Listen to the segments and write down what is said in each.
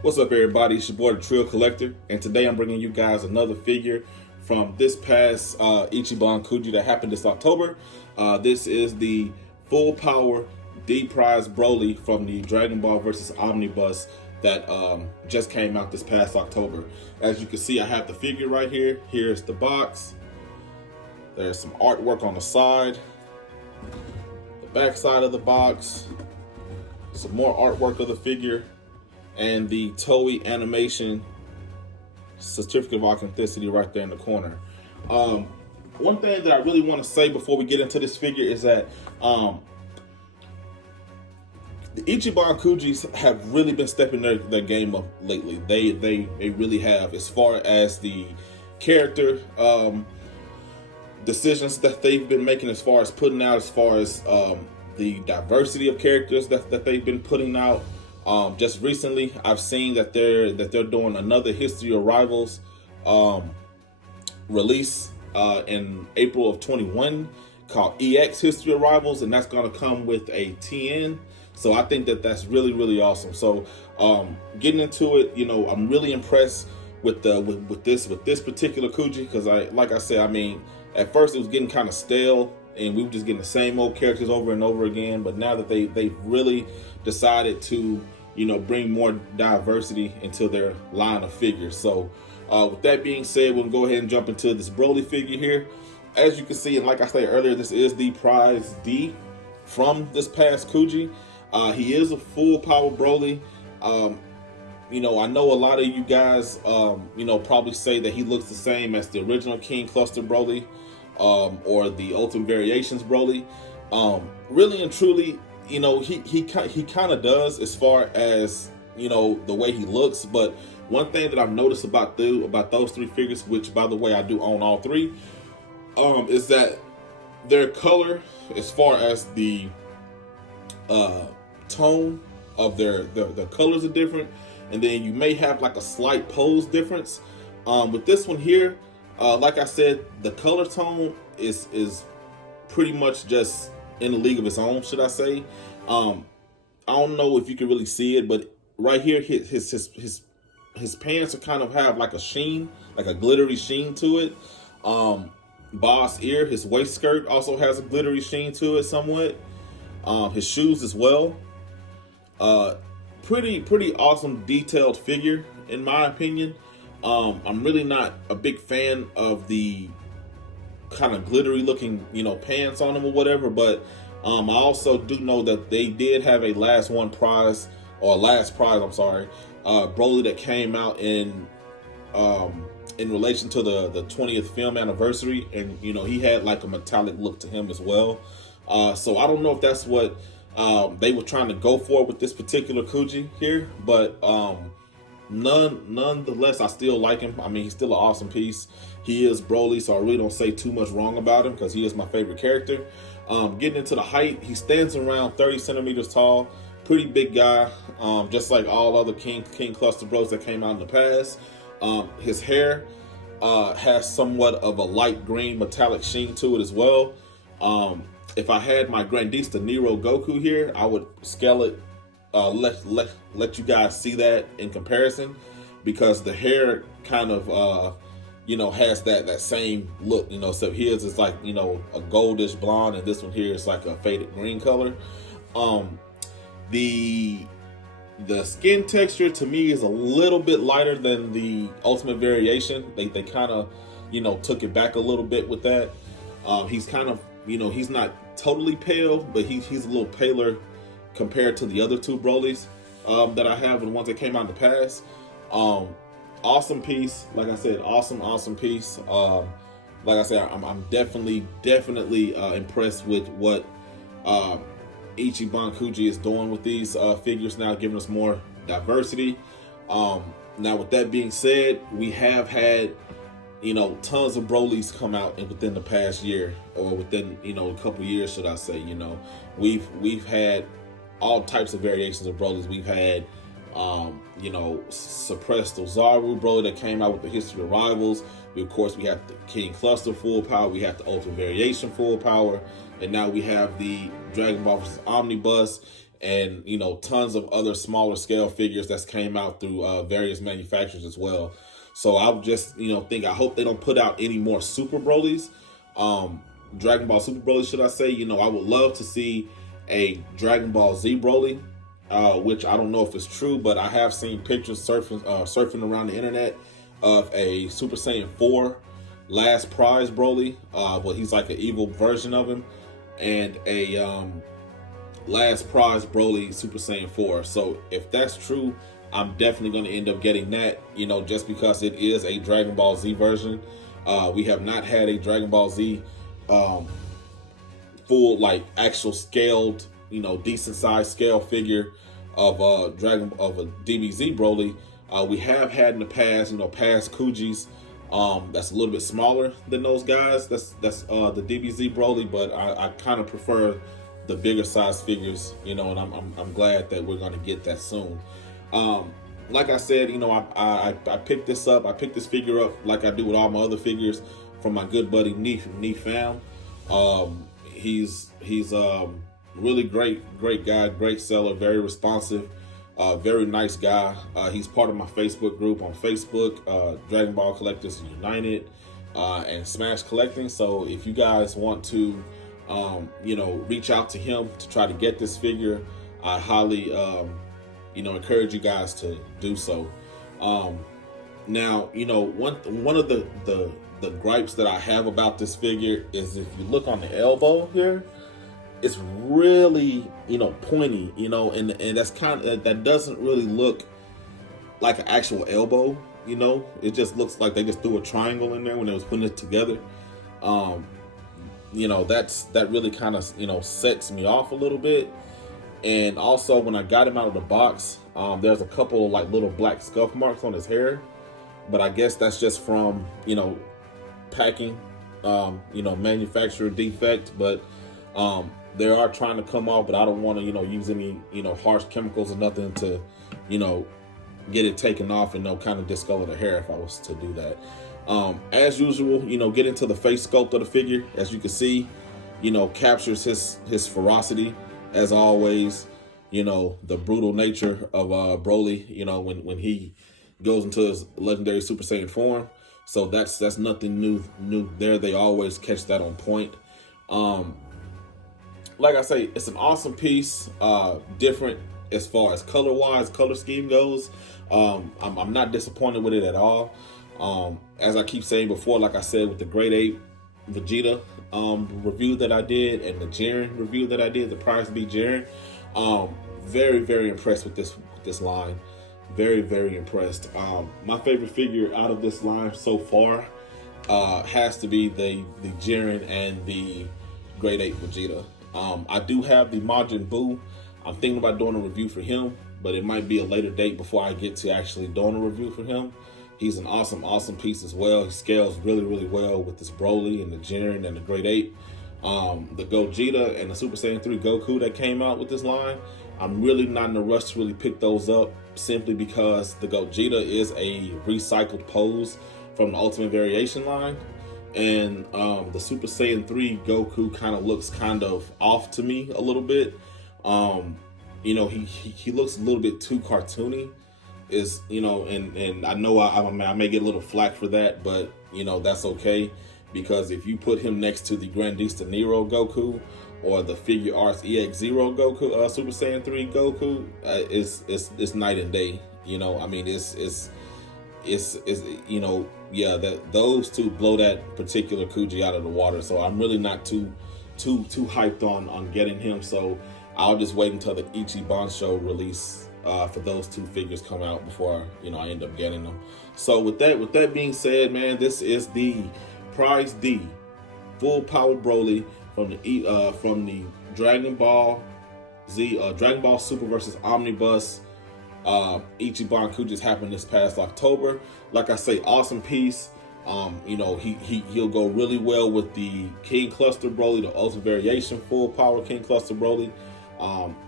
What's up, everybody? It's your boy, the Trill Collector, and today I'm bringing you guys another figure from this past Ichiban Kuji that happened this October. This is the full power D-Prize Broly from the Dragon Ball versus Omnibus that just came out this past October. As you can see, I have the figure right here. Here's the box. There's some artwork on the side, the back side of the box, some more artwork of the figure, and the Toei animation certificate of authenticity right there in the corner. One thing that I really want to say before we get into this figure is that the Ichiban Kujis have really been stepping their game up lately. They really have, as far as the character decisions that they've been making, as far as putting out, as far as the diversity of characters that they've been putting out. Just recently, I've seen that they're doing another History of Rivals release in April of 21 called EX History of Rivals, and that's going to come with a TN. So I think that that's really awesome. So getting into it, you know, I'm really impressed with this particular Kuji, because like I said, I mean, at first it was getting kind of stale, and we were just getting the same old characters over and over again. But now that they've really decided to, you know, bring more diversity into their line of figures. So with that being said, we'll go ahead and jump into this Broly figure here. As you can see, and like I said earlier, this is the Prize D from this past Kuji. He is a full power Broly. You know, I know a lot of you guys, you know, probably say that he looks the same as the original King Cluster Broly, or the Ultimate Variations Broly. Really and truly, you know, he kind of does, as far as, you know, the way he looks. But one thing that I've noticed about those three figures, which by the way I do own all three, is that their color, as far as the tone of their colors are different, and then you may have like a slight pose difference. With this one here, like I said, the color tone is pretty much just in a league of its own, should I say. I don't know if you can really see it, but right here, his pants are kind of have like a sheen, like a glittery sheen to it. Boss ear, his waist skirt also has a glittery sheen to it somewhat. His shoes as well. Pretty awesome detailed figure in my opinion. I'm really not a big fan of the kind of glittery looking, you know, pants on him or whatever, but I also do know that they did have a last prize, I'm sorry, Broly that came out in relation to the 20th film anniversary, and you know, he had like a metallic look to him as well. So I don't know if that's what they were trying to go for with this particular Kuji here, but nonetheless, I still like him. I mean, he's still an awesome piece. He is Broly, so I really don't say too much wrong about him, because he is my favorite character. Getting into the height, he stands around 30 centimeters tall. Pretty big guy, just like all other King Cluster Bros that came out in the past. His hair has somewhat of a light green metallic sheen to it as well. If I had my Grandista Nero Goku here, I would scale it, let you guys see that in comparison, because the hair kind of you know, has that same look, you know. So his is like, you know, a goldish blonde, and this one here is like a faded green color. The skin texture to me is a little bit lighter than the Ultimate Variation. They kind of, you know, took it back a little bit with that. He's kind of, you know, he's not totally pale, but he's a little paler compared to the other two Brolys that I have, and the ones that came out in the past. Awesome piece, like I said, awesome piece. Like I said, I'm definitely impressed with what Ichiban Kuji is doing with these figures now, giving us more diversity. Now, with that being said, we have had, you know, tons of Brolys come out within the past year, or within, you know, a couple years, should I say. You know, we've had all types of variations of Brolys. We've had you know, suppressed Ozaru Broly that came out with the History of Rivals. Of course, we have the King Cluster full power. We have the Ultimate Variation full power. And now we have the Dragon Ball vs. Omnibus, and tons of other smaller scale figures that's came out through various manufacturers as well. So I would just I hope they don't put out any more Super Brolys, Dragon Ball Super Broly, should I say. I would love to see a Dragon Ball Z Broly, which I don't know if it's true, but I have seen pictures surfing around the internet of a Super Saiyan 4 Last Prize Broly, but he's like an evil version of him, and a Last Prize Broly Super Saiyan 4. So if that's true, I'm definitely going to end up getting that, just because it is a Dragon Ball Z version. We have not had a Dragon Ball Z full, like, actual scaled, decent size scale figure of a DBZ Broly. We have had in the past, past Kujis, that's a little bit smaller than those guys. That's the DBZ Broly, but I kind of prefer the bigger size figures, and I'm glad that we're going to get that soon. Like I said, I picked this up. I picked this figure up like I do with all my other figures from my good buddy Nee Fam. He's really great guy, great seller, very responsive, very nice guy. He's part of my Facebook group on Facebook, Dragon Ball Collectors United, and Smash Collecting. So if you guys want to, reach out to him to try to get this figure, I highly, encourage you guys to do so. Now, one of the gripes that I have about this figure is if you look on the elbow here, it's really, pointy, and that's that doesn't really look like an actual elbow, it just looks like they just threw a triangle in there when they was putting it together. That really kind of, sets me off a little bit. And also, when I got him out of the box, there's a couple of like little black scuff marks on his hair, but I guess that's just from, packing, manufacturer defect. But they are trying to come off, but I don't want to, use any, harsh chemicals or nothing to, get it taken off and kind of discolor the hair if I was to do that. As usual, get into the face sculpt of the figure. As you can see, captures his ferocity. As always, the brutal nature of Broly, when he goes into his legendary Super Saiyan form. So that's nothing new there. They always catch that on point. Like I say, it's an awesome piece, different as far as color scheme goes. I'm not disappointed with it at all. As I keep saying before, like I said, with the Grade 8 Vegeta review that I did and the Jiren review that I did, the Prize B Jiren, very, very impressed with this line. Very, very impressed. My favorite figure out of this line so far has to be the Jiren and the Grade 8 Vegeta. I do have the Majin Buu. I'm thinking about doing a review for him, but it might be a later date before I get to actually doing a review for him. He's an awesome piece as well. He scales really, really well with this Broly and the Jiren and the Grade 8. The Gogeta and the Super Saiyan 3 Goku that came out with this line, I'm really not in a rush to really pick those up, simply because the Gogeta is a recycled pose from the Ultimate Variation line. And the Super Saiyan 3 Goku kind of looks kind of off to me a little bit. He looks a little bit too cartoony. And I know I may get a little flack for that, but that's okay, because if you put him next to the Grandista Nero Goku or the Figure Arts EX0 Goku, Super Saiyan 3 Goku, it's night and day. Those two blow that particular Kuji out of the water. So I'm really not too hyped on getting him. So I'll just wait until the Ichiban show release for those two figures come out before I end up getting them. So with that being said, man, this is the Prize D full power Broly from the Dragon Ball Z, Dragon Ball Super versus Omnibus Ichiban Kuji happened this past October. Like I say, awesome piece. He'll go really well with the King Cluster Broly, the Ultimate Variation full power King Cluster Broly,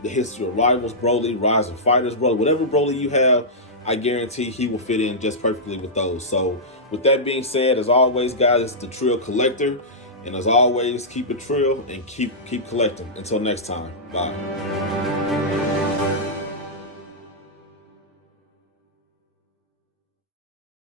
the History of Rivals Broly, Rise of Fighters Broly, whatever Broly you have, I guarantee he will fit in just perfectly with those. So with that being said, as always, guys, it's the Trill Collector. And as always, keep it trill and keep collecting. Until next time, bye.